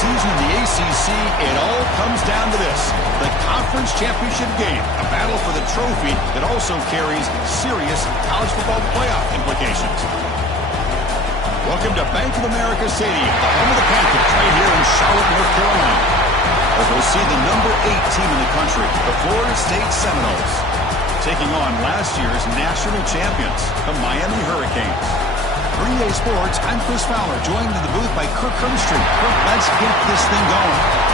season in the ACC, it all comes down to this: the conference championship game, a battle for the trophy that also carries serious college football playoff implications. Welcome to Bank of America Stadium, the home of the Panthers, right here in Charlotte, North Carolina, as we'll see the number 8 team in the country, the Florida State Seminoles, taking on last year's national champions, the Miami Hurricanes. For EA Sports, I'm Chris Fowler, joined in the booth by Kirk Herbstreit. Kirk, let's get this thing going.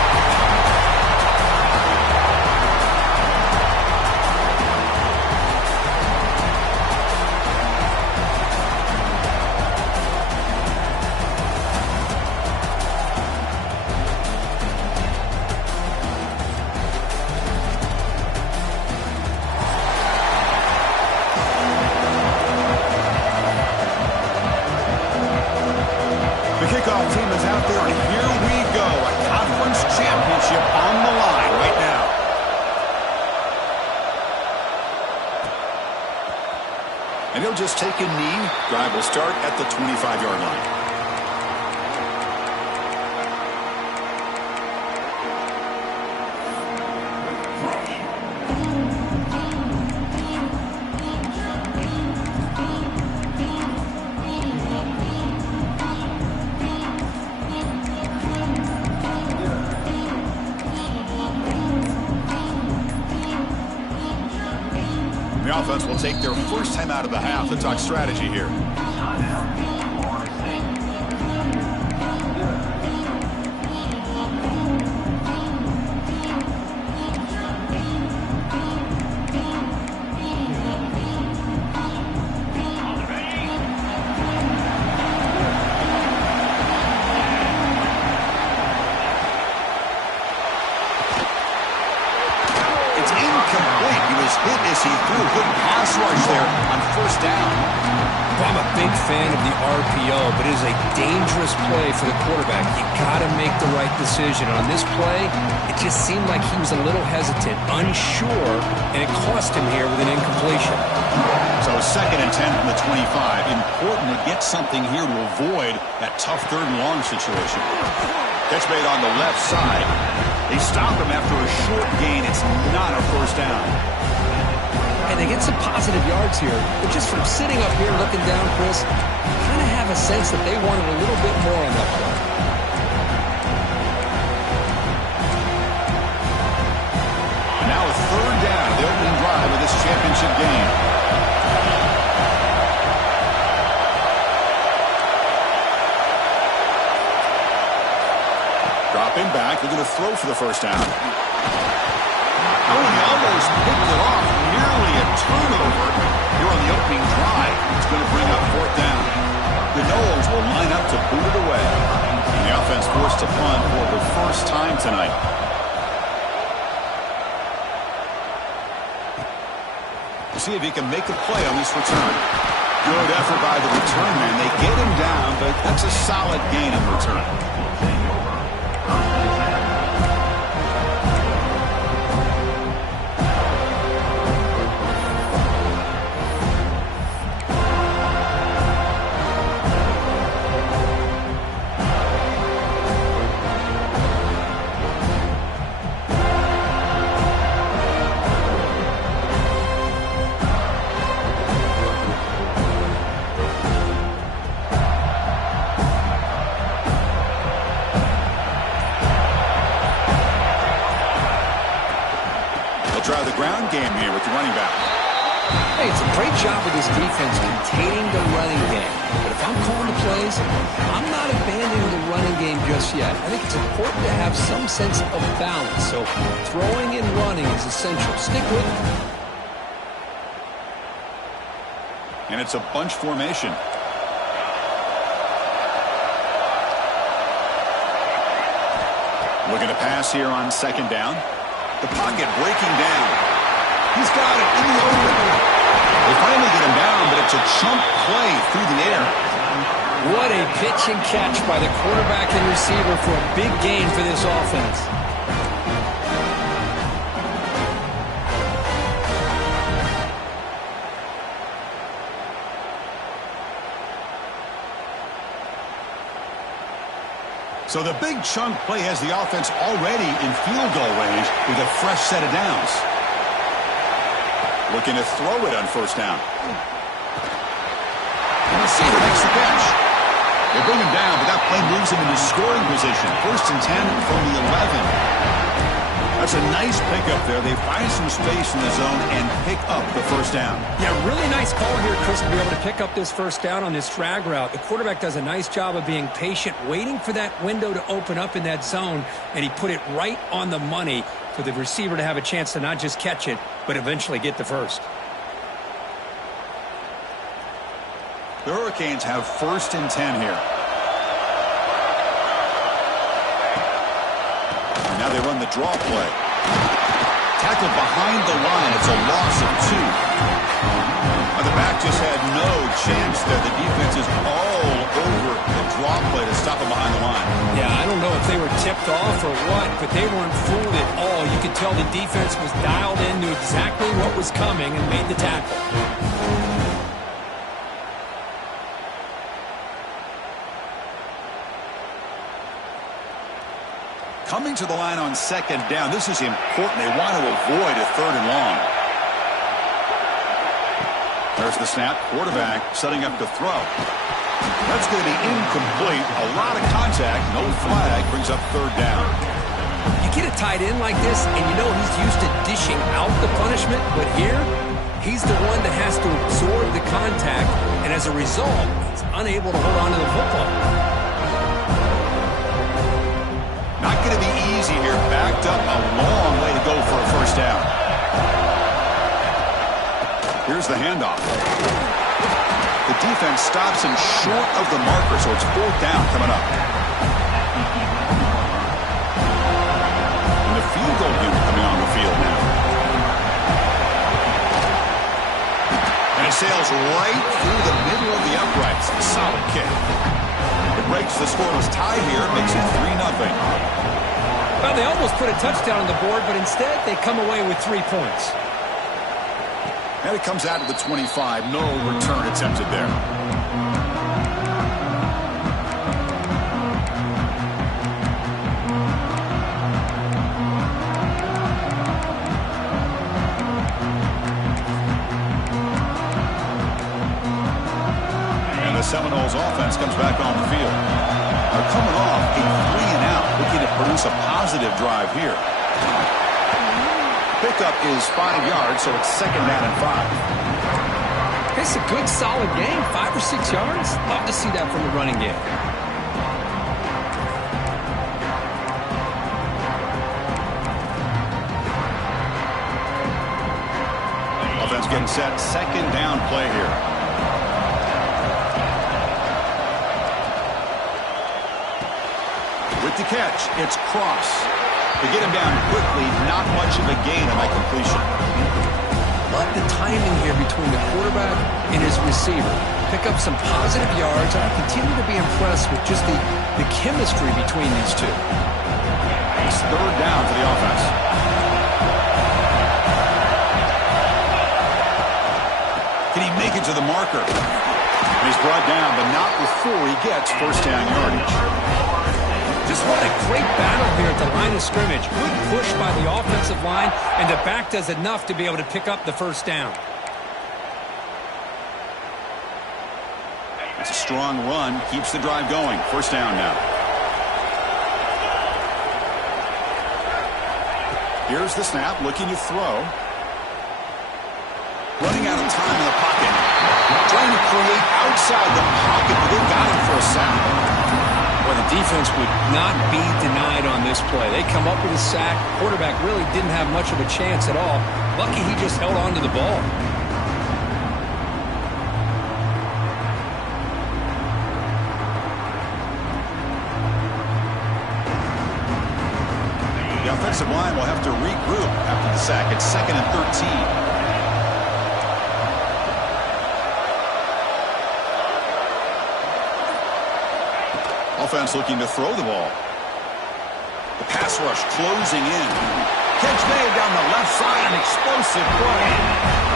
And he'll just take a knee. Drive will start at the 25-yard line. The offense will take their first time out of the half to talk strategy here. Hit as he threw a good pass rush there on first down. I'm a big fan of the RPO, but it is a dangerous play for the quarterback. You got to make the right decision. On this play, it just seemed like he was a little hesitant, unsure, and it cost him here with an incompletion. So 2nd and 10 from the 25. Important to get something here to avoid that tough 3rd and long situation. Catch made on the left side. They stop him after a short gain. It's not a first down. And they get some positive yards here. But just from sitting up here looking down, Chris, kind of have a sense that they wanted a little bit more on that play. Now a 3rd down, the opening drive of this championship game. Dropping back, they're going to throw for the first down. Oh, he almost picked it off. Nearly a turnover here on the opening drive. It's going to bring up 4th down. The Noles will line up to boot it away. And the offense forced to punt for the first time tonight. We'll see if he can make a play on this return. Good effort by the return man. They get him down, but that's a solid gain in return. Try the ground game here with the running back. Hey, it's a great job with this defense containing the running game. But if I'm calling the plays, I'm not abandoning the running game just yet. I think it's important to have some sense of balance. So throwing and running is essential. Stick with it. And it's a bunch formation. Looking to pass here on 2nd down. The pocket breaking down. He's got it in the open. They finally get him down, but it's a chunk play through the air. What a pitch and catch by the quarterback and receiver for a big gain for this offense. So the big chunk play has the offense already in field goal range with a fresh set of downs. Looking to throw it on first down. And the receiver makes the catch. They bring him down, but that play moves him into scoring position. 1st and 10 from the 11. That's a nice pickup there. They find some space in the zone and pick up the first down. Yeah, really nice call here, Chris, to be able to pick up this first down on this drag route. The quarterback does a nice job of being patient, waiting for that window to open up in that zone, and he put it right on the money for the receiver to have a chance to not just catch it, but eventually get the first. The Hurricanes have 1st and 10 here. Now they run the draw play. Tackled behind the line. It's a loss of 2. The back just had no chance there. The defense is all over the draw play to stop him behind the line. Yeah, I don't know if they were tipped off or what, but they weren't fooled at all. You could tell the defense was dialed in, knew exactly what was coming, and made the tackle. Coming to the line on 2nd down. This is important. They want to avoid a 3rd and long. There's the snap. Quarterback setting up to throw. That's going to be incomplete. A lot of contact. No flag. Brings up 3rd down. You get a tight end like this, and you know he's used to dishing out the punishment, but here, he's the one that has to absorb the contact, and as a result, he's unable to hold on to the football. Not going to be easy here. Backed up a long way to go for a first down. Here's the handoff. The defense stops him short of the marker, so it's 4th down coming up. And the field goal unit coming on the field now. And it sails right through the middle of the uprights. Solid kick. It breaks the scoreless tie here, makes it 3-0. Well, they almost put a touchdown on the board, but instead they come away with 3 points. And it comes out of the 25. No return attempted there. And the Seminoles offense comes back on the field. They're coming off a 3-and-out, looking to produce a positive drive here. Pickup is 5 yards, so it's 2nd down and 5. It's a good, solid game, 5 or 6 yards. Love to see that from the running game. Offense getting set, 2nd down play here. With the catch, it's Cross. To get him down quickly, not much of a gain on that completion. Love the timing here between the quarterback and his receiver. Pick up some positive yards, and I continue to be impressed with just the chemistry between these two. It's 3rd down for the offense. Can he make it to the marker? And he's brought down, but not before he gets 1st down yardage. Just what a great battle here at the line of scrimmage. Good push by the offensive line, and the back does enough to be able to pick up the 1st down. It's a strong run, keeps the drive going. 1st down now. Here's the snap, looking to throw. Running out of time in the pocket. Trying to create outside the pocket, but they got him for a sack. Well, the defense would not be denied on this play. They come up with a sack. Quarterback really didn't have much of a chance at all. Lucky he just held on to the ball. The offensive line will have to regroup after the sack. It's 2nd and 13. Offense looking to throw the ball. The pass rush closing in. Catch made down the left side, an explosive play.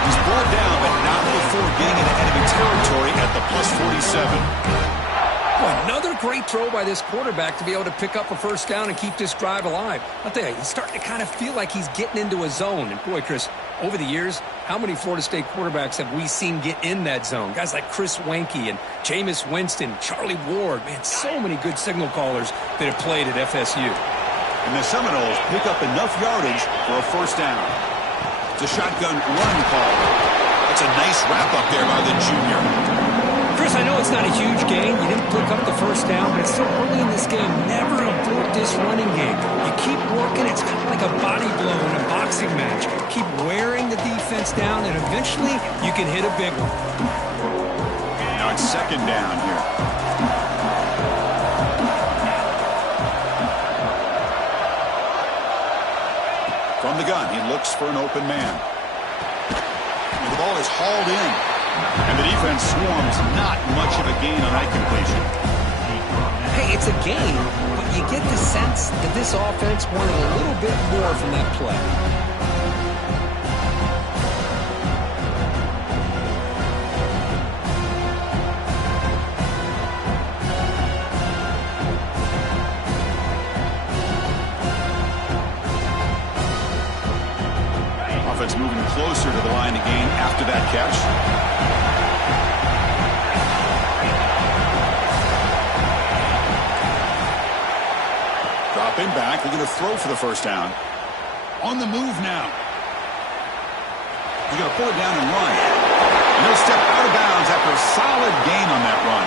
He's brought down, but not before getting into enemy territory at the +47. Boy, another great throw by this quarterback to be able to pick up a first down and keep this drive alive. I'll tell you, he's starting to kind of feel like he's getting into a zone. And boy, Chris, over the years, how many Florida State quarterbacks have we seen get in that zone? Guys like Chris Wenke and Jameis Winston, Charlie Ward. Man, so many good signal callers that have played at FSU. And the Seminoles pick up enough yardage for a first down. It's a shotgun run call. That's a nice wrap-up there by the junior. Chris, I know it's not a huge gain. You didn't pick up the first down, but it's so early in this game. Never abort this running game. You keep working. It's kind of like a body blow in a boxing match. Keep wearing the defense down, and eventually you can hit a big one. Now it's second down here. From the gun, he looks for an open man. And the ball is hauled in. And the defense swarms. Not much of a gain on that completion. Hey, it's a gain, but you get the sense that this offense wanted a little bit more from that play. Offense moving closer to the line to gain after that catch. Dropping back, they're going to throw for the first down. On the move now. He's going to pull it down and run. And he'll step out of bounds after a solid gain on that run.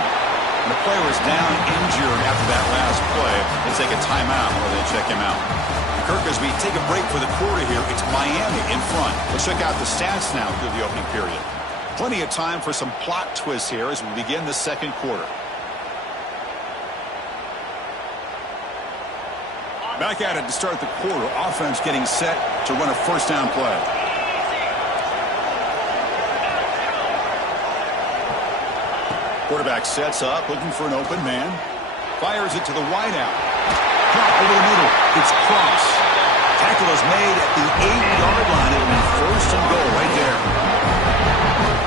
And the player is down injured after that last play. They take a timeout or they check him out. Kirk, as we take a break for the quarter here, it's Miami in front. Let's check out the stats now through the opening period. Plenty of time for some plot twists here as we begin the second quarter. Back at it to start the quarter. Offense getting set to run a first down play. Quarterback sets up, looking for an open man. Fires it to the wideout. Drop over the middle. It's cross. Tackle is made at the 8-yard line. It'll be first and goal right there.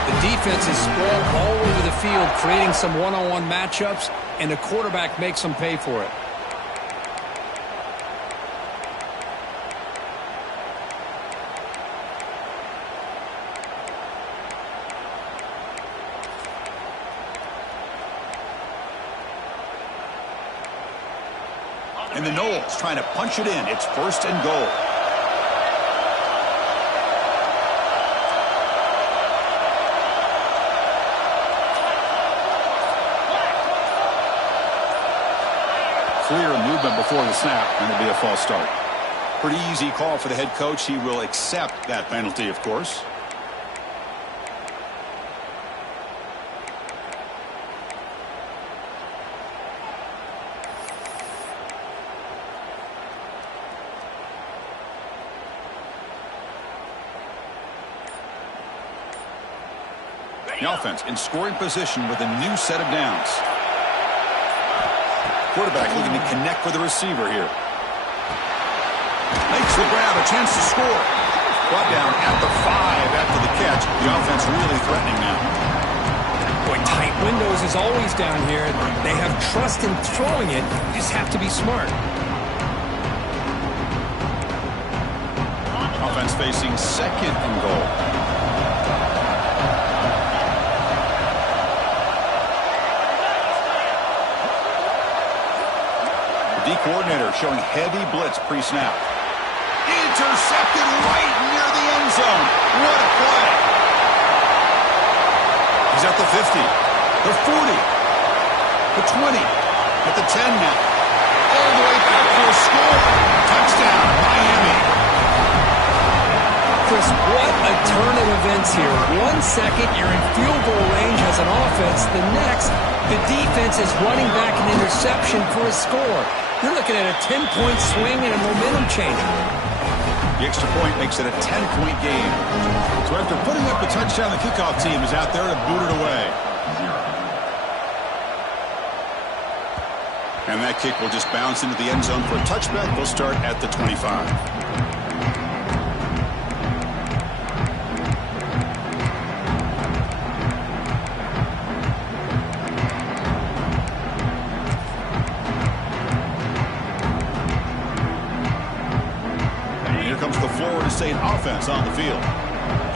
The defense is spread all over the field, creating some one-on-one matchups, and the quarterback makes them pay for it. And the Noles trying to punch it in. It's first and goal. Clear movement before the snap, and it'll be a false start. Pretty easy call for the head coach. He will accept that penalty, of course. The offense in scoring position with a new set of downs. Quarterback looking to connect with the receiver here. Makes the grab, a chance to score. Brought down at the 5 after the catch. The offense really threatening now. Boy, tight windows is always down here. They have trust in throwing it. You just have to be smart. Offense facing second and goal. D-coordinator showing heavy blitz pre-snap. Intercepted right near the end zone. What a play. He's at the 50, the 40, the 20, at the 10 now. All the way back for a score. Touchdown, Miami. Chris, what a turn of events here. 1 second, you're in field goal range as an offense. The next, the defense is running back an interception for a score. You're looking at a 10-point swing and a momentum changer. The extra point makes it a 10-point game. So after putting up the touchdown, the kickoff team is out there to boot it away. And that kick will just bounce into the end zone for a touchback. We'll start at the 25. offense on the field.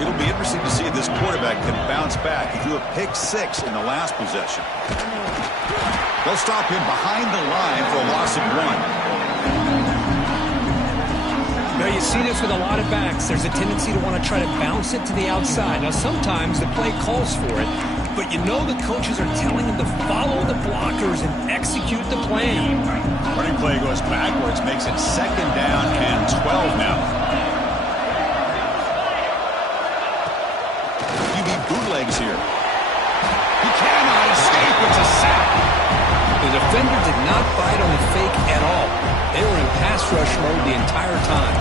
It'll be interesting to see if this quarterback can bounce back. He threw a pick 6 in the last possession. They'll stop him behind the line for a loss of 1. Now, you see this with a lot of backs. There's a tendency to want to try to bounce it to the outside. Now, sometimes the play calls for it, but you know the coaches are telling them to follow the blockers and execute the plan. Running play goes backwards, makes it 2nd down and 12 now. Bootlegs here. He cannot escape. It's a sack. The defender did not bite on the fake at all. They were in pass rush mode the entire time.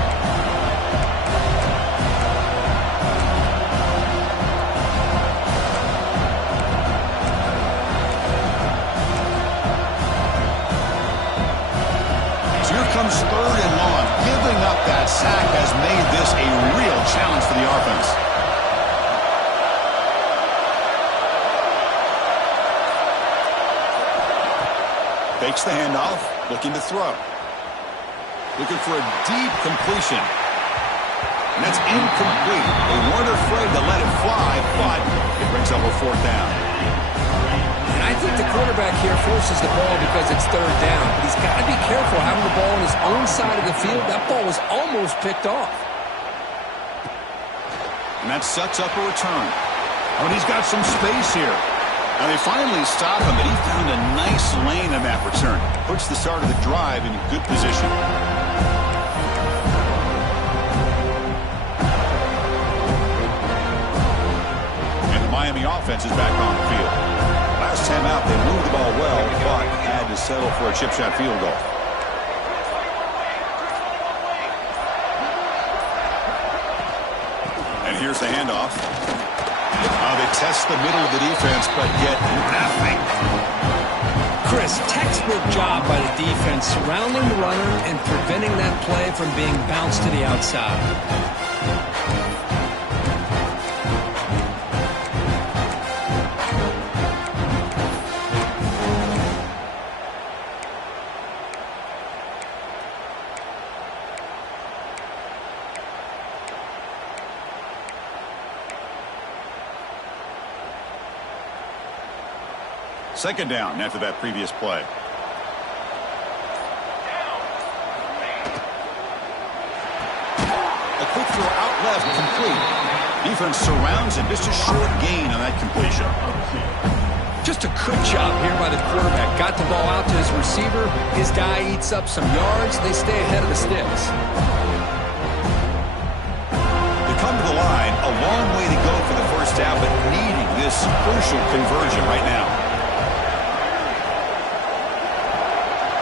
So here comes 3rd and long. Giving up that sack has made this a real challenge for the offense. Fakes the handoff, looking to throw. Looking for a deep completion. And that's incomplete. They weren't afraid to let it fly, but it brings up a 4th down. And I think the quarterback here forces the ball because it's 3rd down. But he's got to be careful having the ball on his own side of the field. That ball was almost picked off. And that sets up a return. Oh, and he's got some space here. Now they finally stop him, but he found a nice lane in that return. Puts the start of the drive in good position. And the Miami offense is back on the field. Last time out, they moved the ball well, but had to settle for a chip shot field goal. And here's the handoff. They test the middle of the defense, but get nothing. Chris, textbook job by the defense surrounding the runner and preventing that play from being bounced to the outside. Second down after that previous play. A quick throw out left, complete. Defense surrounds him. Just a short gain on that completion. Just a good job here by the quarterback. Got the ball out to his receiver. His guy eats up some yards. They stay ahead of the sticks. They come to the line. A long way to go for the first down, but needing this crucial conversion right now.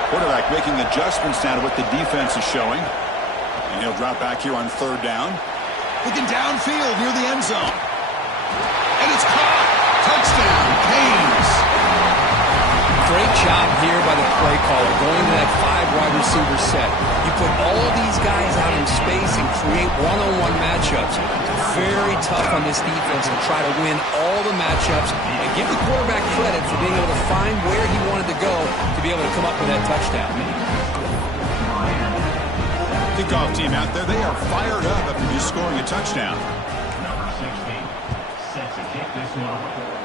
Quarterback making adjustments now to what the defense is showing. And he'll drop back here on 3rd down. Looking downfield near the end zone. And it's caught. Touchdown, Canes. Great job here by the play caller going to that 5-wide receiver set. You put all these guys out in space and create one-on-one matchups. Very tough on this defense to try to win all the matchups and give the quarterback credit for being able to find where he wanted to go to be able to come up with that touchdown. Kickoff team out there, they are fired up after just scoring a touchdown. Number 16, set to kick this one.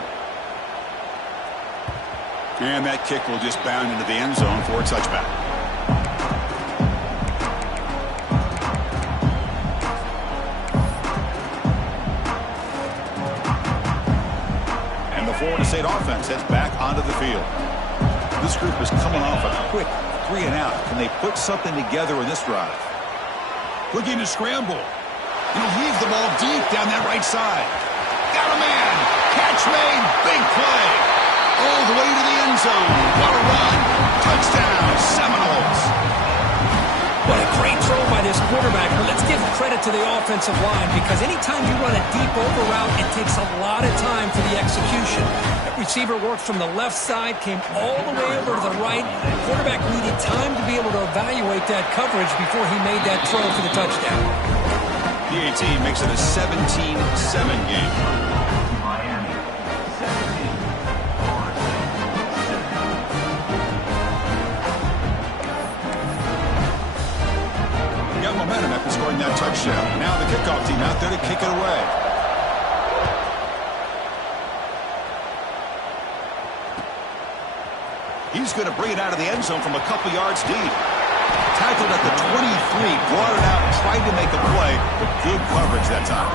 And that kick will just bound into the end zone for a touchback. And the Florida State offense heads back onto the field. This group is coming off a quick 3 and out. Can they put something together in this drive? Looking to scramble. He'll leave the ball deep down that right side. Got a man. Catch made. Big play. All the way to the end zone. What a run. Touchdown, Seminoles. What a great throw by this quarterback. But let's give credit to the offensive line because anytime you run a deep over route, it takes a lot of time for the execution. That receiver worked from the left side, came all the way over to the right. The quarterback needed time to be able to evaluate that coverage before he made that throw for the touchdown. PAT makes it a 17-7 game. Got momentum after scoring that touchdown. Now the kickoff team kick it away. He's going to bring it out of the end zone from a couple yards deep. Tackled at the 23, brought it out, tried to make a play, but good coverage that time.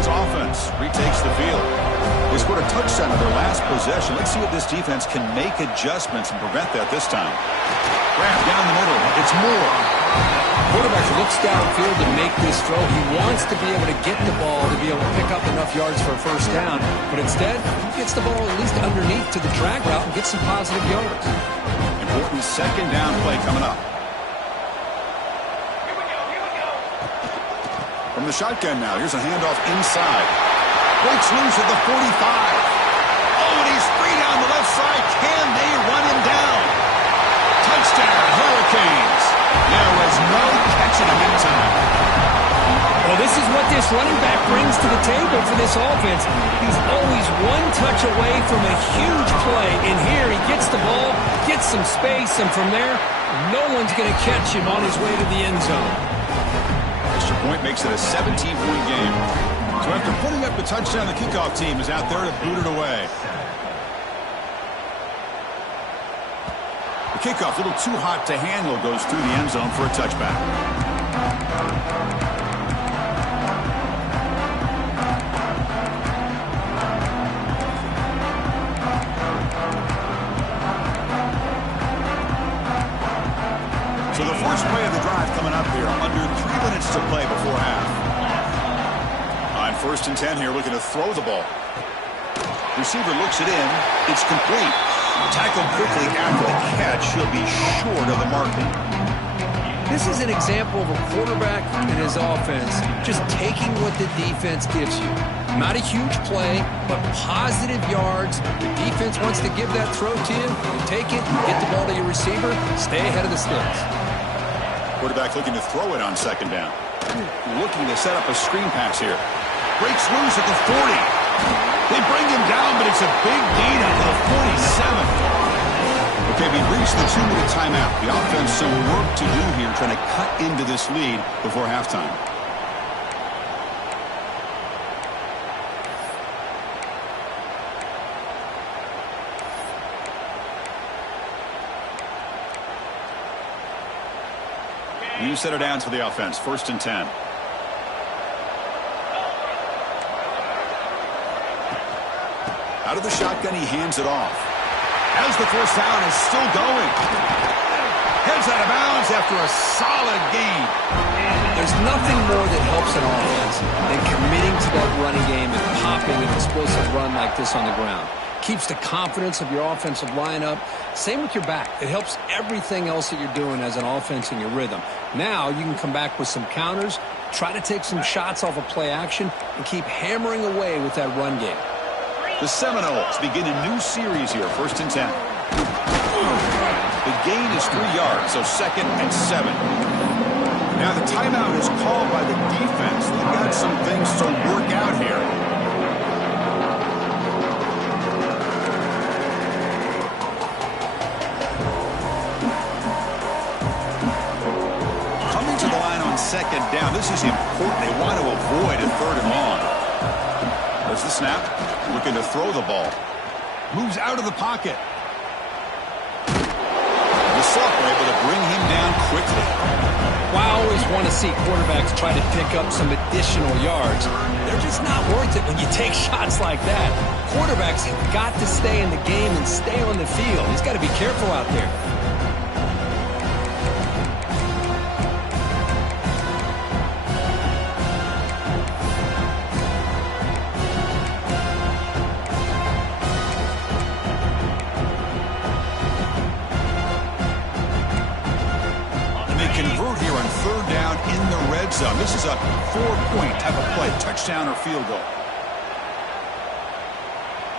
Offense retakes the field. They scored a touchdown on their last possession. Let's see if this defense can make adjustments and prevent that this time. Grab down the middle. It's Moore. Quarterback looks downfield to make this throw. He wants to be able to get the ball to be able to pick up enough yards for a first down, but instead he gets the ball at least underneath to the drag route and gets some positive yards. Important second down play coming up. From the shotgun now, here's a handoff inside. Breaks loose at the 45. Oh, and he's free down the left side. Can they run him down? Touchdown, Hurricanes. There was no catching him in time. Well, this is what this running back brings to the table for this offense. He's always one touch away from a huge play. And here he gets the ball, gets some space, and from there, no one's going to catch him on his way to the end zone. Extra point makes it a 17-point game. So after putting up the touchdown, the kickoff team is out there to boot it away. The kickoff, a little too hot to handle, goes through the end zone for a touchback. So the first play of the drive coming up here, under 3 minutes to play before half. On 1st and 10 here, looking to throw the ball. Receiver looks it in. It's complete. Tackled quickly after the catch. He'll be short of the marker. This is an example of a quarterback and his offense just taking what the defense gives you. Not a huge play, but positive yards. The defense wants to give that throw to you. You take it, get the ball to your receiver, stay ahead of the sticks. Quarterback looking to throw it on 2nd down. Looking to set up a screen pass here. Breaks loose at the 40. They bring him down, but it's a big gain up to the 47. Okay, we've reached the 2-minute timeout. The offense some work to do here, trying to cut into this lead before halftime. You set it down to the offense. 1st and 10. Out of the shotgun, he hands it off. As the first down is still going. Heads out of bounds after a solid gain. There's nothing more that helps an offense than committing to that running game and popping an explosive run like this on the ground. Keeps the confidence of your offensive lineup. Same with your back. It helps everything else that you're doing as an offense in your rhythm. Now you can come back with some counters, try to take some shots off of play action, and keep hammering away with that run game. The Seminoles begin a new series here, 1st and 10. The gain is 3 yards, so 2nd and 7. Now the timeout is called by the defense. They've got some things to work out here. Coming to the line on 2nd down, this is important. They want to avoid a 3rd and long. There's the snap. Looking to throw the ball. Moves out of the pocket. The sophomore able to bring him down quickly. Well, I always want to see quarterbacks try to pick up some additional yards. They're just not worth it when you take shots like that. Quarterbacks have got to stay in the game and stay on the field. He's got to be careful out there. This is a 4-point type of play, touchdown or field goal.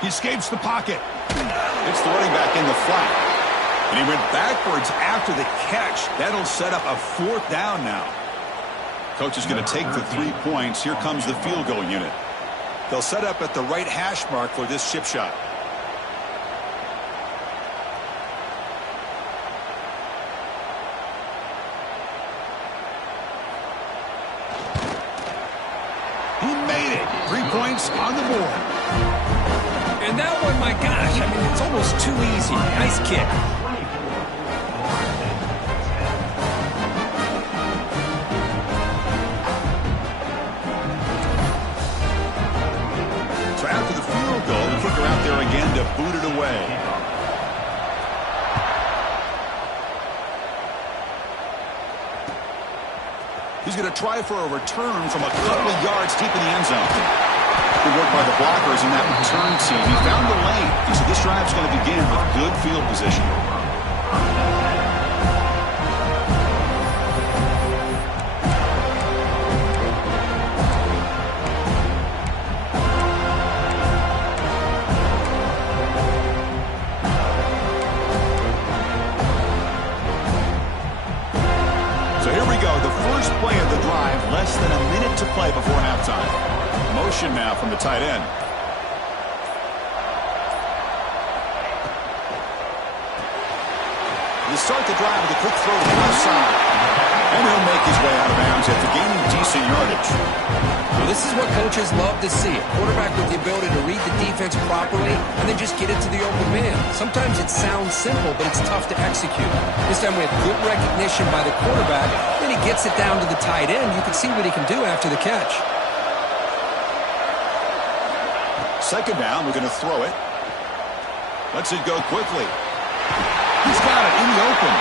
He escapes the pocket. It's the running back in the flat. And he went backwards after the catch. That'll set up a 4th down now. Coach is going to take the 3 points. Here comes the field goal unit. They'll set up at the right hash mark for this chip shot. He made it. 3 points on the board. And that one, my gosh, I mean, it's almost too easy. Nice kick. So after the field goal, the kicker out there again to boot it away. He's going to try for a return from a couple of yards deep in the end zone. Good work by the blockers in that return team. He found the lane, and so this drive's going to begin with good field position. So here we go, the first play of the drive, less than a minute to play before halftime. Motion now from the tight end. They start the drive with a quick throw to the left side. And he'll make his way out of bounds after gaining decent yardage. Well, this is what coaches love to see. A quarterback with the ability to read the defense properly and then just get it to the open man. Sometimes it sounds simple, but it's tough to execute. This time we have good recognition by the quarterback. Then he gets it down to the tight end. You can see what he can do after the catch. Second down, we're going to throw it. Lets it go quickly. He's got it in the open.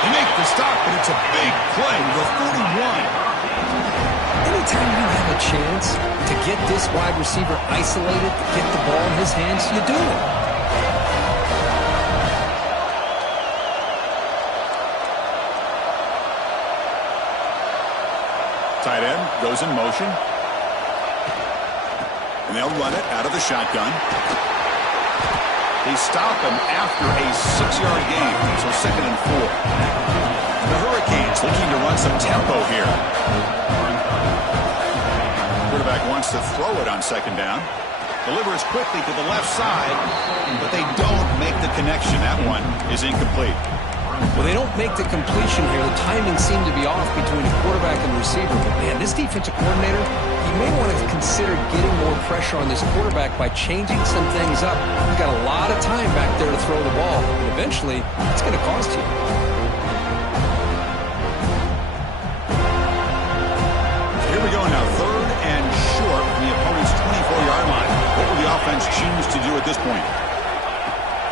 He makes the stop, but it's a big play to the 41. Anytime you have a chance to get this wide receiver isolated, get the ball in his hands, you do it. Tight end goes in motion. And they'll run it out of the shotgun. They stop him after a 6-yard gain, so 2nd and 4. The Hurricanes looking to run some tempo here. Quarterback wants to throw it on 2nd down. Delivers quickly to the left side, but they don't make the connection. That one is incomplete. Well, they don't make the completion here. The timing seemed to be off between the quarterback and the receiver. But, man, this defensive coordinator, he may want to consider getting more pressure on this quarterback by changing some things up. You've got a lot of time back there to throw the ball. And eventually, it's going to cost you. Here we go now. 3rd and short from the opponent's 24-yard line. What will the offense choose to do at this point?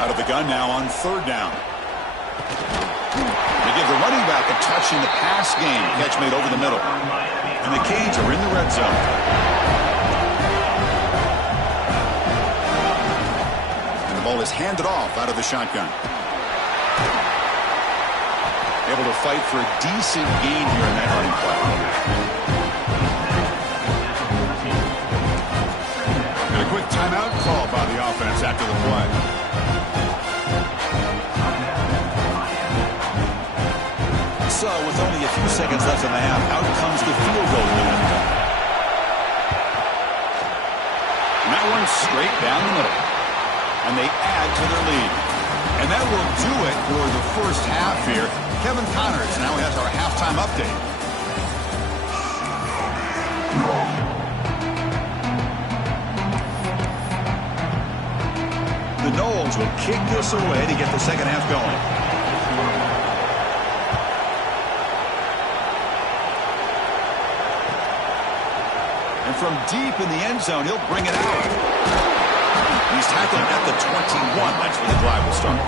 Out of the gun now on 3rd down. They give the running back a touch in the pass game. Catch made over the middle. And the Canes are in the red zone. And the ball is handed off out of the shotgun. Able to fight for a decent gain here in that running play. And a quick timeout call by the offense after the play. So, with only a few seconds left in the half, out comes the field goal unit. And that one's straight down the middle. And they add to their lead. And that will do it for the first half here. Kevin Connors now has our halftime update. The Noles will kick this away to get the second half going. And from deep in the end zone, he'll bring it out. He's tackled at the 21. That's where the drive will start.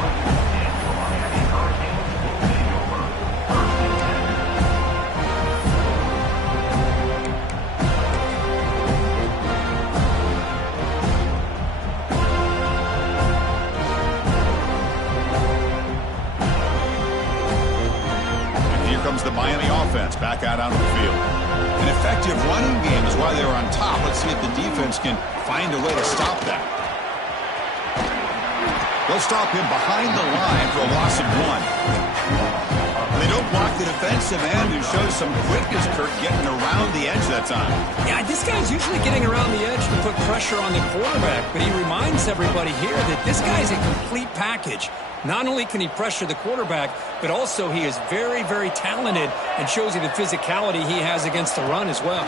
And here comes the Miami offense back out onto the field. An effective running game is why they're on top. Let's see if the defense can find a way to stop that. They'll stop him behind the line for a loss of 1. They don't block the defensive end and shows some quickness, Kurt, getting around the edge that time. Yeah, this guy's usually getting around the edge to put pressure on the quarterback, but he reminds everybody here that this guy's a complete package. Not only can he pressure the quarterback, but also he is very, very talented and shows you the physicality he has against the run as well.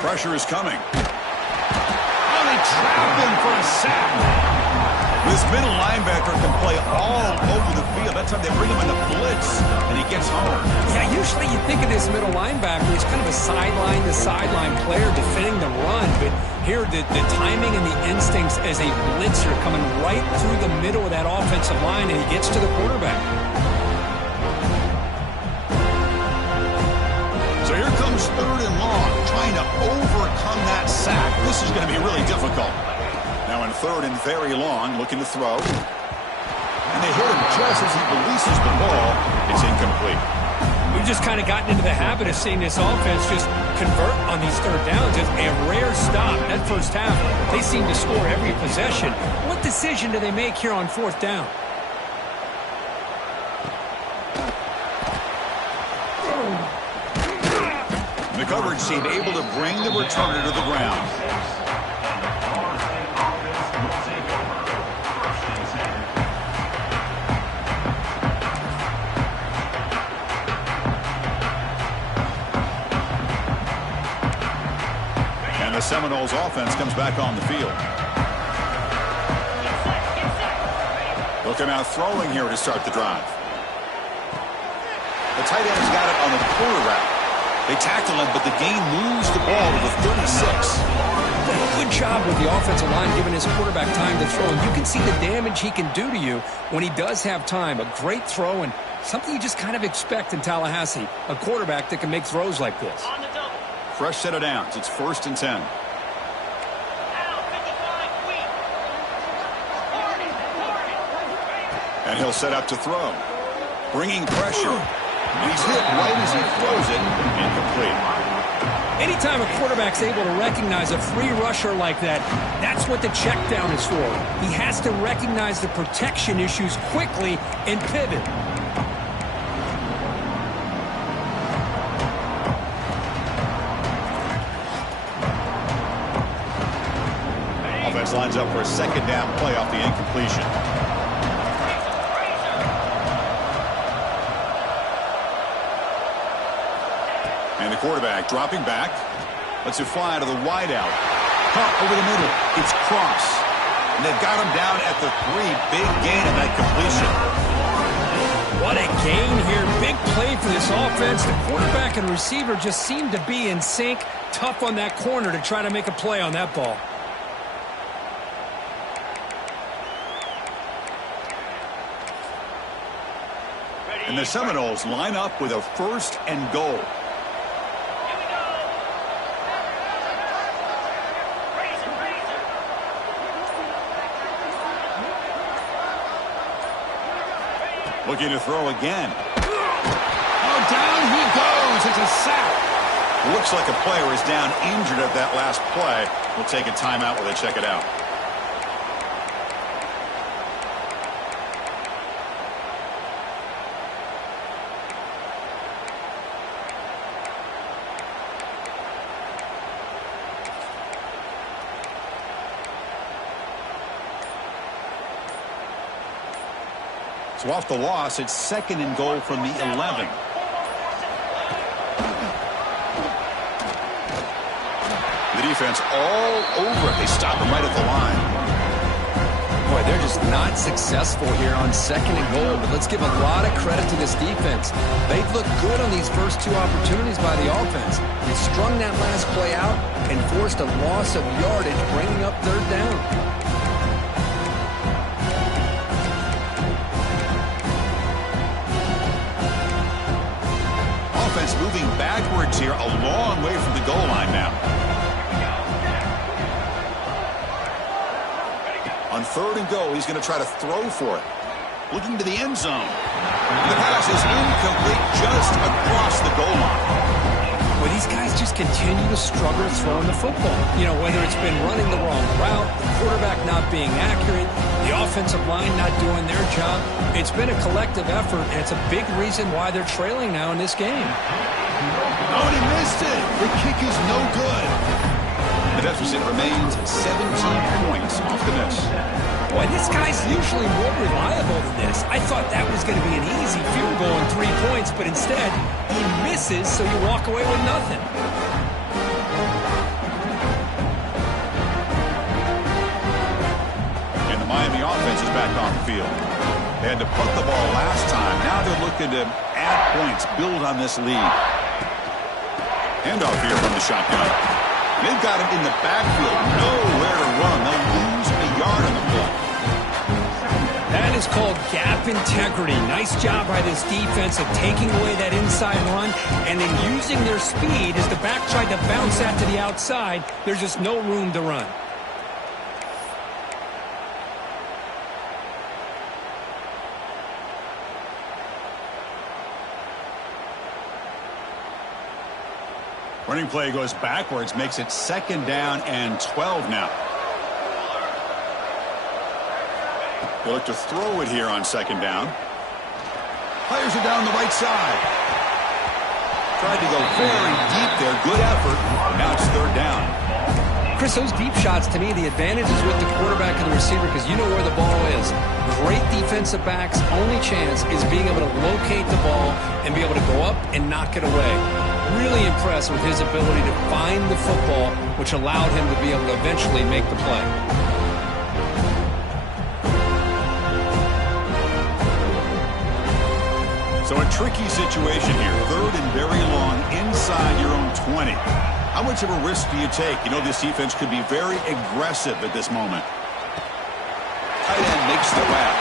Pressure is coming. Oh, they trap him for a sack. This middle linebacker can play all over the field. That's how they bring him in the blitz, and he gets home. Yeah, usually you think of this middle linebacker as kind of a sideline-to-sideline player defending the run, but here the timing and the instincts as a blitzer coming right through the middle of that offensive line, and he gets to the quarterback. So here comes 3rd and long, trying to overcome that sack. This is going to be really difficult. Now in 3rd and very long, looking to throw. And they hit him just as he releases the ball. It's incomplete. We've just kind of gotten into the habit of seeing this offense just convert on these 3rd downs. It's a rare stop. That first half, they seem to score every possession. What decision do they make here on 4th down? The coverage team able to bring the returner to the ground. The Seminoles offense comes back on the field. They'll come out throwing here to start the drive. The tight end's got it on the quarter route. They tackle him, but the gain moves the ball to the 36. Good job with the offensive line giving his quarterback time to throw. And you can see the damage he can do to you when he does have time. A great throw and something you just kind of expect in Tallahassee. A quarterback that can make throws like this. Fresh set of downs. It's 1st and 10. And he'll set up to throw. Bringing pressure. And he's hit right as he throws it. Incomplete. Anytime a quarterback's able to recognize a free rusher like that, that's what the check down is for. He has to recognize the protection issues quickly and pivot. Offense lines up for a 2nd down play off the incompletion. And the quarterback dropping back. Lets it fly to the wideout. Pump over the middle. It's Cross. And they've got him down at the 3. Big gain in that completion. What a gain here. Big play for this offense. The quarterback and receiver just seem to be in sync. Tough on that corner to try to make a play on that ball. And the Seminoles line up with a 1st and goal. Looking to throw again. Oh, down he goes. It's a sack. Looks like a player is down injured at that last play. We'll take a timeout while they check it out. So off the loss, it's 2nd and goal from the 11. The defense all over it. They stop him right at the line. Boy, they're just not successful here on 2nd and goal, but let's give a lot of credit to this defense. They've looked good on these first 2 opportunities by the offense. They strung that last play out and forced a loss of yardage, bringing up 3rd down. Offense moving backwards here, a long way from the goal line now. On 3rd and goal, he's going to try to throw for it. Looking to the end zone. The pass is incomplete just across the goal line. Well, where these guys just continue to struggle throwing the football. You know, whether it's been running the wrong route, the quarterback not being accurate, the offensive line not doing their job. It's been a collective effort, and it's a big reason why they're trailing now in this game. Oh, and he missed it. The kick is no good. The deficit remains 17 points off the miss. Boy, this guy's usually more reliable than this. I thought that was going to be an easy field goal and 3 points, but instead, he misses, so you walk away with nothing. And the Miami offense is back on the field. They had to punt the ball last time. Now they're looking to add points, build on this lead. Handoff here from the shotgun. They've got him in the backfield. Nowhere to run. They'll lose a yard on the play. That is called gap integrity. Nice job by this defense of taking away that inside run and then using their speed as the back tried to bounce that to the outside. There's just no room to run. Running play goes backwards, makes it 2nd down and 12 now. They look to throw it here on 2nd down. Fires it down the right side. Tried to go very deep there. Good effort. Now it's 3rd down. Chris, those deep shots, to me, the advantage is with the quarterback and the receiver because you know where the ball is. Great defensive backs' only chance is being able to locate the ball and be able to go up and knock it away. Really impressed with his ability to find the football, which allowed him to be able to eventually make the play. So a tricky situation here. 3rd and very long inside your own 20. How much of a risk do you take? You know this defense could be very aggressive at this moment. Tight end makes the wrap.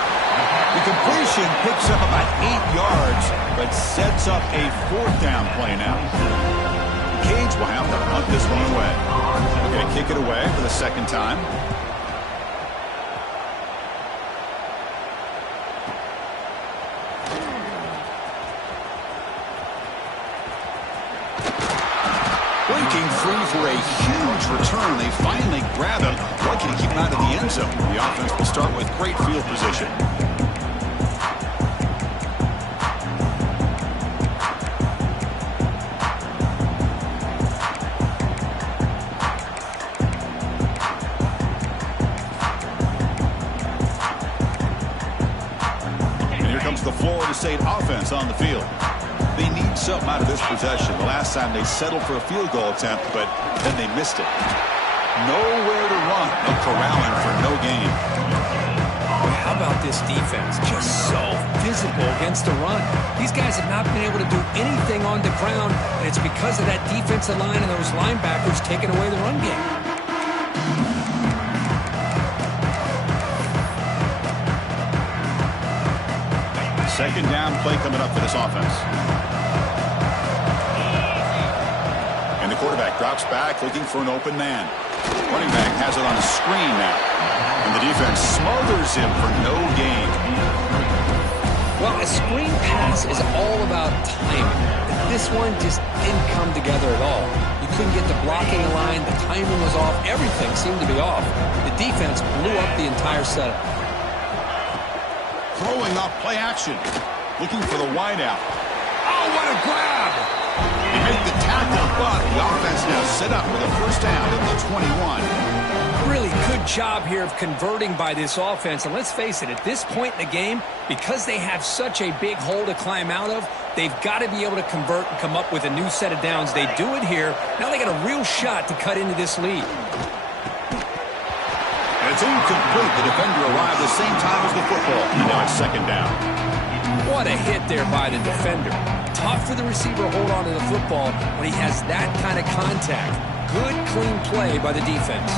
The completion picks up about 8 yards, but sets up a 4th down play now. The Canes will have to punt this one away. They're going to kick it away for the 2nd time. Breaking free for a huge return. They finally grab him. Lucky to keep him out of the end zone. The offense will start with great field position. And here comes the Florida State offense on the field. They need something out of this possession. The last time they settled for a field goal attempt, but then they missed it. Nowhere to run. They'll corral him for no gain. How about this defense? Just so physical against the run. These guys have not been able to do anything on the ground, and it's because of that defensive line and those linebackers taking away the run game. 2nd down play coming up for this offense. And the quarterback drops back looking for an open man. Running back has it on a screen now. And the defense smothers him for no gain. Well, a screen pass is all about timing. This one just didn't come together at all. You couldn't get the blocking line. The timing was off. Everything seemed to be off. The defense blew up the entire setup. Throwing off play action. Looking for the wideout. Oh, what a grab! He made the tackle, but the offense now set up with a 1st down at the 21. Really good job here of converting by this offense. And let's face it, at this point in the game, because they have such a big hole to climb out of, they've got to be able to convert and come up with a new set of downs. They do it here. Now they got a real shot to cut into this lead. And it's incomplete. The defender arrived the same time as the football. And now it's 2nd down. What a hit there by the defender. Tough for the receiver to hold on to the football when he has that kind of contact. Good, clean play by the defense.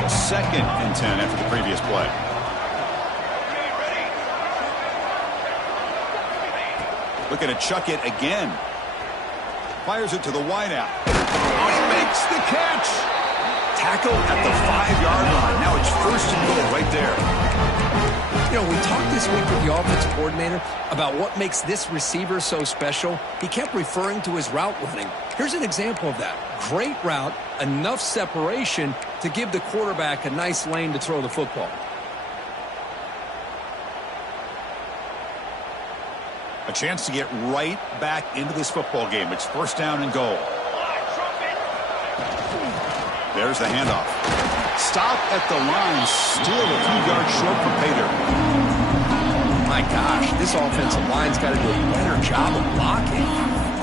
So 2nd and 10 after the previous play. Looking to chuck it again. Fires it to the wideout. Oh, he makes the catch. Tackle at the 5-yard line. Now it's 1st and goal right there. You know, we talked this week with the offensive coordinator about what makes this receiver so special. He kept referring to his route running. Here's an example of that. Great route, enough separation to give the quarterback a nice lane to throw the football. A chance to get right back into this football game. It's first down and goal. There's the handoff. Stop at the line, still a few yards short for Pater. My gosh, this offensive line's got to do a better job of blocking.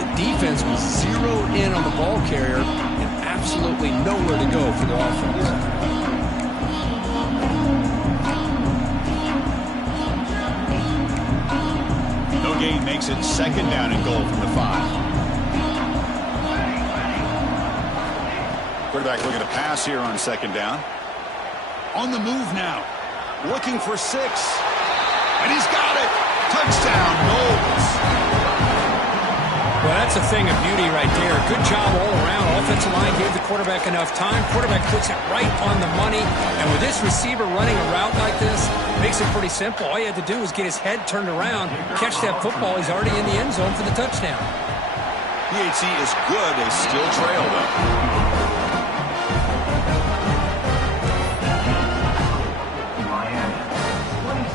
The defense was zeroed in on the ball carrier and absolutely nowhere to go for the offense. No gain makes it second down and goal from the 5. Quarterback looking to pass here on second down. On the move now. Looking for 6. And he's got it. Touchdown, Knowles. Well, that's a thing of beauty right there. Good job all around. Offensive line gave the quarterback enough time. Quarterback puts it right on the money. And with this receiver running a route like this, makes it pretty simple. All you had to do was get his head turned around, catch that football. He's already in the end zone for the touchdown. PHC is good. They still trail, though.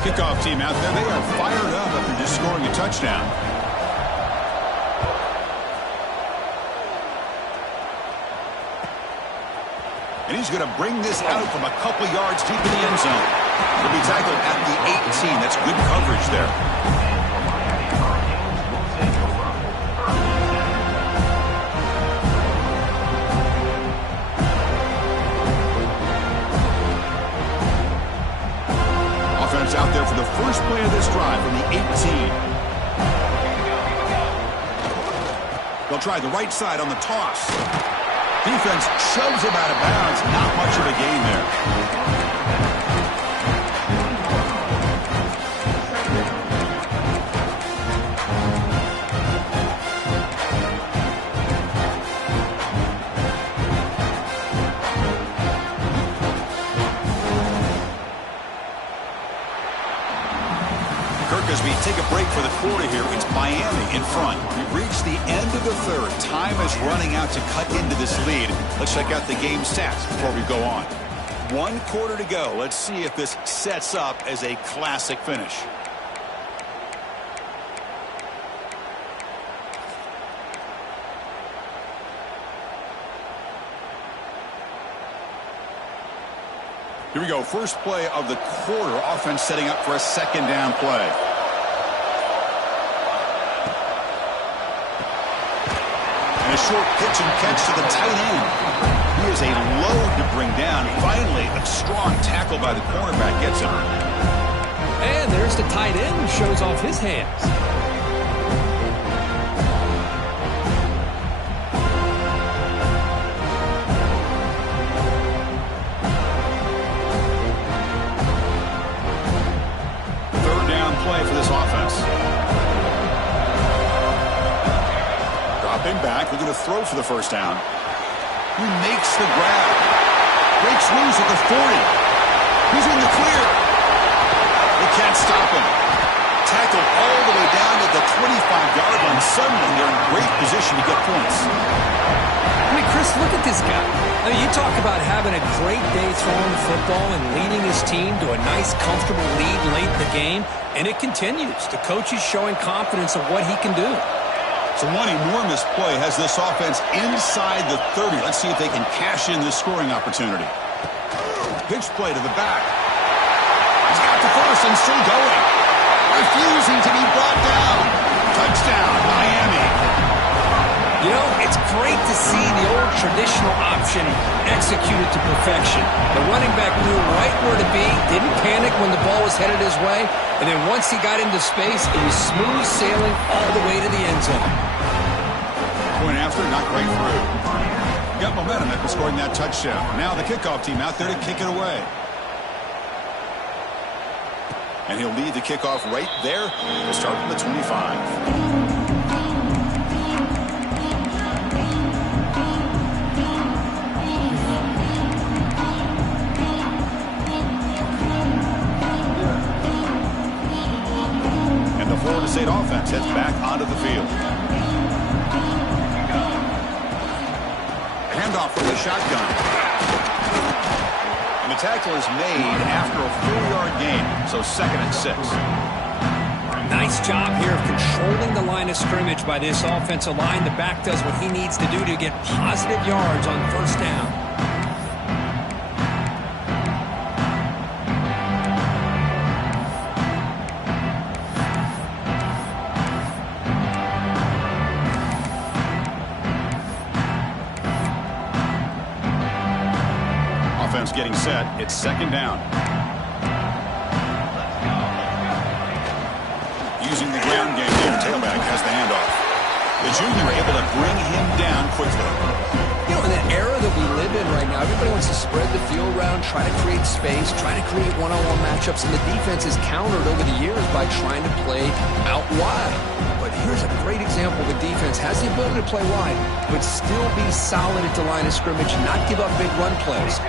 Kickoff team out there. They are fired up after just scoring a touchdown. And he's going to bring this out from a couple yards deep in the end zone. He'll be tackled at the 18. That's good coverage there. Out there for the first play of this drive from the 18. They'll try the right side on the toss. Defense shoves him out of bounds. Not much of a gain there. As we take a break for the quarter here, it's Miami in front. We've reached the end of the third. Time is running out to cut into this lead. Let's check out the game stats before we go on. 1 quarter to go. Let's see if this sets up as a classic finish. Here we go. First play of the quarter. Offense setting up for a second down play. A short pitch and catch to the tight end. He is a load to bring down. Finally, a strong tackle by the cornerback gets him. And there's the tight end who shows off his hands. Third down play for this offense. Dropping back, looking to throw for the first down. He makes the grab. Breaks loose at the 40. He's in the clear. They can't stop him. Tackled all the way down to the 25-yard line. Suddenly, they're in great position to get points. I mean, Chris, look at this guy. I mean, you talk about having a great day throwing the football and leading his team to a nice, comfortable lead late in the game, and it continues. The coach is showing confidence of what he can do. So one enormous play has this offense inside the 30. Let's see if they can cash in this scoring opportunity. Pitch play to the back. He's got the first and still going. Refusing to be brought down. Touchdown, Miami. You know, it's great to see the old traditional option executed to perfection. The running back knew right where to be, didn't panic when the ball was headed his way, and then once he got into space, it was smooth sailing all the way to the end zone. Point after, not quite through. Got momentum after scoring that touchdown. Now the kickoff team out there to kick it away. And he'll lead the kickoff right there to start from the 25. back onto the field. Handoff from the shotgun. And the tackle is made after a 4-yard gain, so 2nd and 6. Nice job here of controlling the line of scrimmage by this offensive line. The back does what he needs to do to get positive yards on 1st down. Offense getting set. It's 2nd down. Using the ground game here. Tailback has the handoff. The junior able to bring him down quickly. You know, in the era that we live in right now, everybody wants to spread the field around, try to create space, try to create one-on-one matchups, and the defense is countered over the years by trying to play out wide. But here's a great example. The defense has the ability to play wide, but still be solid at the line of scrimmage, not give up big run plays.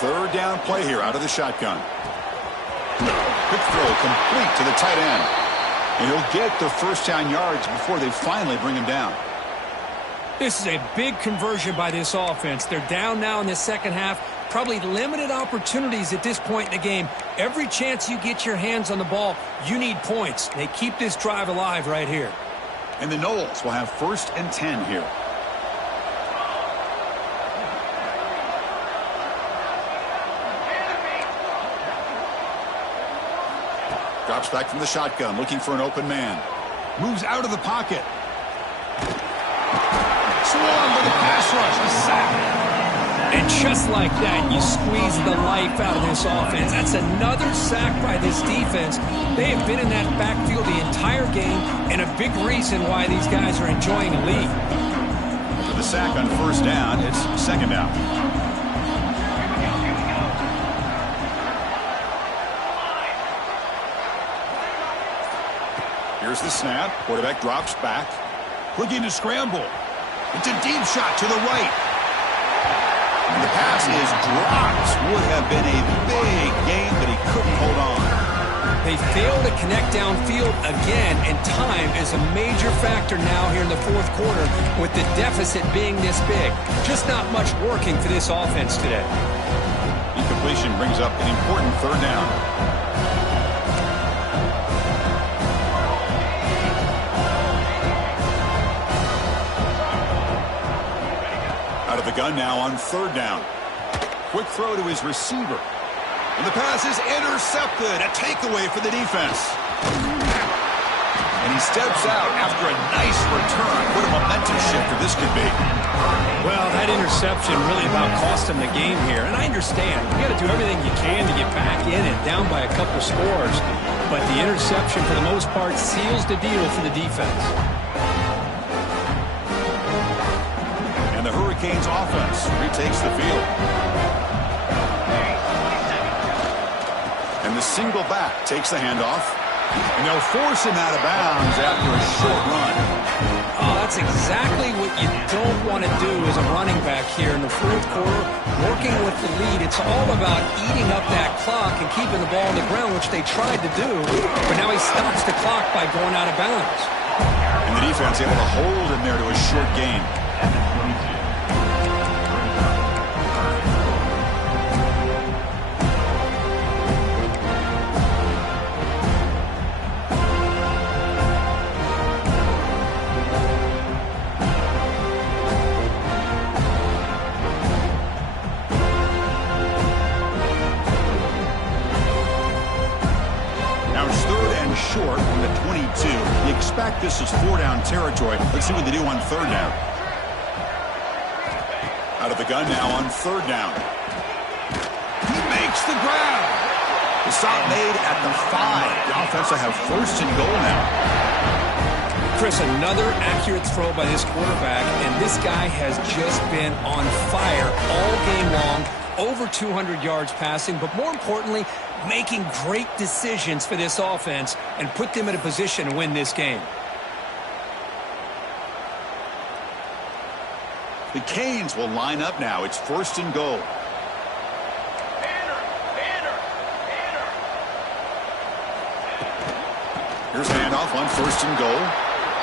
3rd down play here out of the shotgun. Quick throw complete to the tight end. And he'll get the 1st down yards before they finally bring him down. This is a big conversion by this offense. They're down now in the 2nd half. Probably limited opportunities at this point in the game. Every chance you get your hands on the ball, you need points. They keep this drive alive right here. And the Noles will have 1st and 10 here. Drops back from the shotgun, looking for an open man. Moves out of the pocket. Swarmed by the pass rush. A sack. And just like that, you squeeze the life out of this offense. That's another sack by this defense. They have been in that backfield the entire game, and a big reason why these guys are enjoying a lead. For the sack on 1st down, it's 2nd down. Here's the snap. Quarterback drops back. Looking to scramble. It's a deep shot to the right. And the pass is dropped. Would have been a big gain, but he couldn't hold on. They fail to connect downfield again, and time is a major factor now here in the 4th quarter with the deficit being this big. Just not much working for this offense today. Incompletion brings up an important 3rd down. Out of the gun now on 3rd down. Quick throw to his receiver. And the pass is intercepted. A takeaway for the defense. And he steps out after a nice return. What a momentum shifter this could be. Well, that interception really about cost him the game here. And I understand. You got to do everything you can to get back in and down by a couple scores. But the interception, for the most part, seals the deal for the defense. The Hurricanes offense retakes the field. And the single back takes the handoff. And they'll force him out of bounds after a short run. Oh, that's exactly what you don't want to do as a running back here in the 4th quarter. Working with the lead, it's all about eating up that clock and keeping the ball on the ground, which they tried to do. But now he stops the clock by going out of bounds. And the defense able to hold him there to a short gain. Short from the 22. You expect this is 4-down territory. Let's see what they do on 3rd down. Out of the gun now on 3rd down. He makes the grab. The stop made at the 5. The offense will have 1st and goal now. Chris, another accurate throw by this quarterback, and this guy has just been on fire all game long. Over 200 yards passing, but more importantly, making great decisions for this offense and put them in a position to win this game. The Canes will line up now. It's 1st and goal. Here's handoff on first and goal.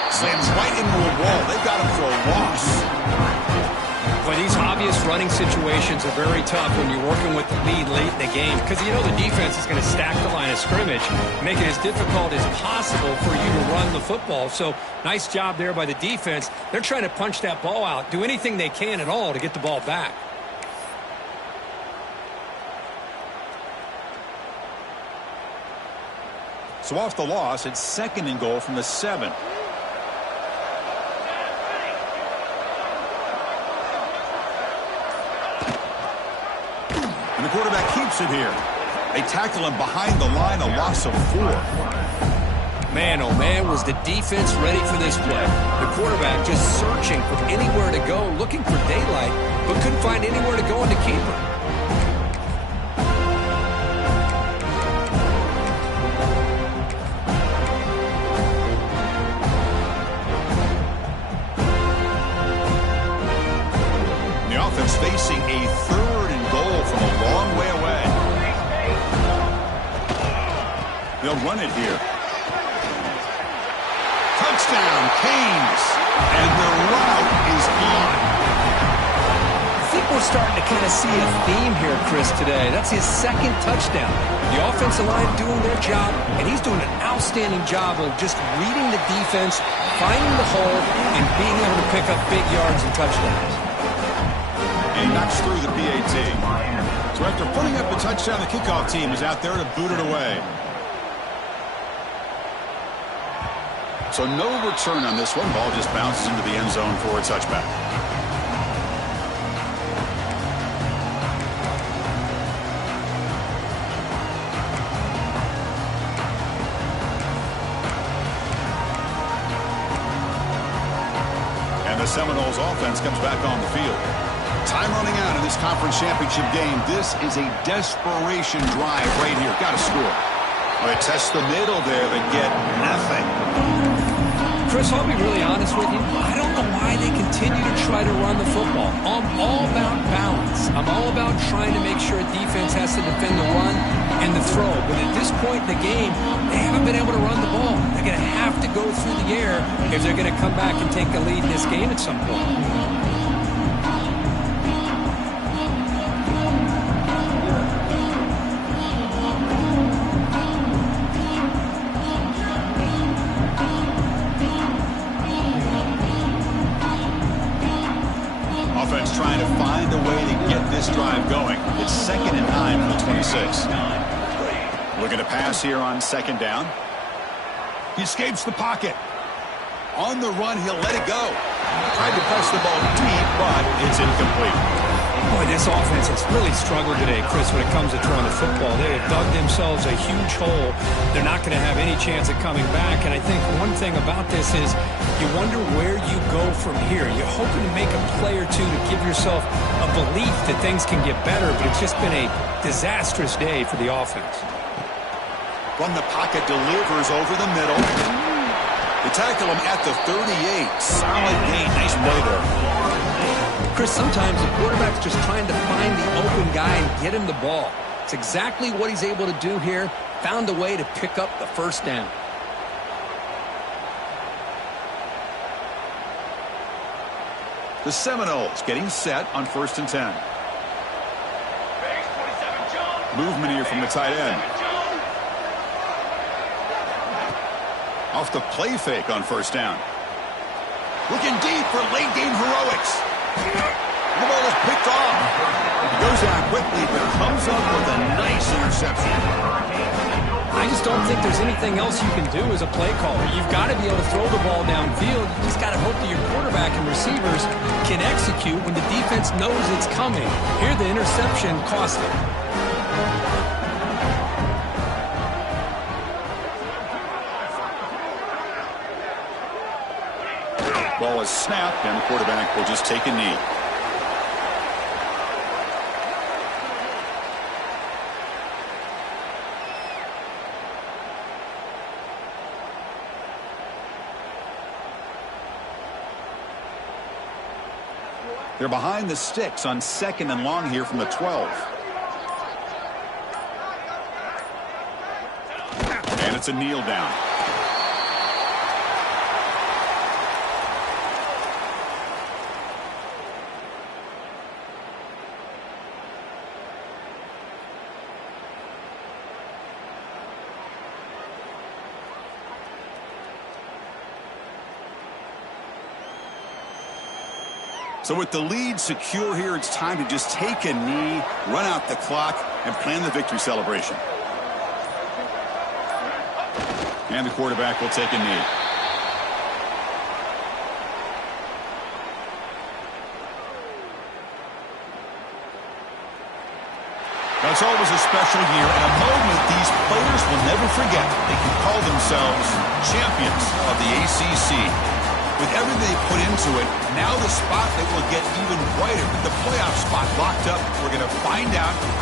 Slams right into a wall. They've got him for a loss. Well, these obvious running situations are very tough when you're working with the lead late in the game because you know the defense is going to stack the line of scrimmage, make it as difficult as possible for you to run the football. So nice job there by the defense. They're trying to punch that ball out, do anything they can at all to get the ball back. So off the loss, it's second and goal from the 7. And the quarterback keeps it here. They tackle him behind the line, a loss of 4. Man, oh man, was the defense ready for this play. The quarterback just searching for anywhere to go, looking for daylight, but couldn't find anywhere to go in the keeper. Facing a third and goal from a long way away. They'll run it here. Touchdown, Canes. And the route is on. I think we're starting to kind of see a theme here, Chris, today. That's his second touchdown. The offensive line doing their job, and he's doing an outstanding job of just reading the defense, finding the hole, and being able to pick up big yards and touchdowns. And he knocks through the PAT. So after putting up the touchdown, the kickoff team is out there to boot it away. So no return on this one. Ball just bounces into the end zone for a touchback. And the Seminoles offense comes back on the field. Time running out in this conference championship game. This is a desperation drive right here. Got to score. Well, they test the middle there, but get nothing. Chris, I'll be really honest with you. I don't know why they continue to try to run the football. I'm all about balance. I'm all about trying to make sure a defense has to defend the run and the throw. But at this point in the game, they haven't been able to run the ball. They're going to have to go through the air if they're going to come back and take a lead in this game at some point. Trying to find a way to get this drive going. It's 2nd and 9 from the 26. Looking to pass here on 2nd down. He escapes the pocket. On the run, he'll let it go. Tried to press the ball deep, but it's incomplete. Boy, this offense has really struggled today, Chris, when it comes to throwing the football. They have dug themselves a huge hole. They're not going to have any chance of coming back. And I think one thing about this is you wonder where you go from here. You're hoping to make a play or two to give yourself a belief that things can get better, but it's just been a disastrous day for the offense. From the pocket, delivers over the middle. They tackle him at the 38. Solid gain. Nice play there. Chris, sometimes the quarterback's just trying to find the open guy and get him the ball. It's exactly what he's able to do here. Found a way to pick up the first down. The Seminoles getting set on 1st and 10. Movement here from the tight end. Off the play fake on 1st down. Looking deep for late game heroics. The ball is picked off. He goes out quickly, but comes up with a nice interception. I just don't think there's anything else you can do as a play caller. You've got to be able to throw the ball downfield. You just got to hope that your quarterback and receivers can execute when the defense knows it's coming. Here, the interception cost him. Ball is snapped, and the quarterback will just take a knee. They're behind the sticks on 2nd and long here from the 12. And it's a kneel down. So with the lead secure here, it's time to just take a knee, run out the clock, and plan the victory celebration. And the quarterback will take a knee. It's always a special year and a moment these players will never forget. They can call themselves champions of the ACC. With everything they put into it, now the spotlight will get even brighter. The playoff spot locked up. We're going to find out how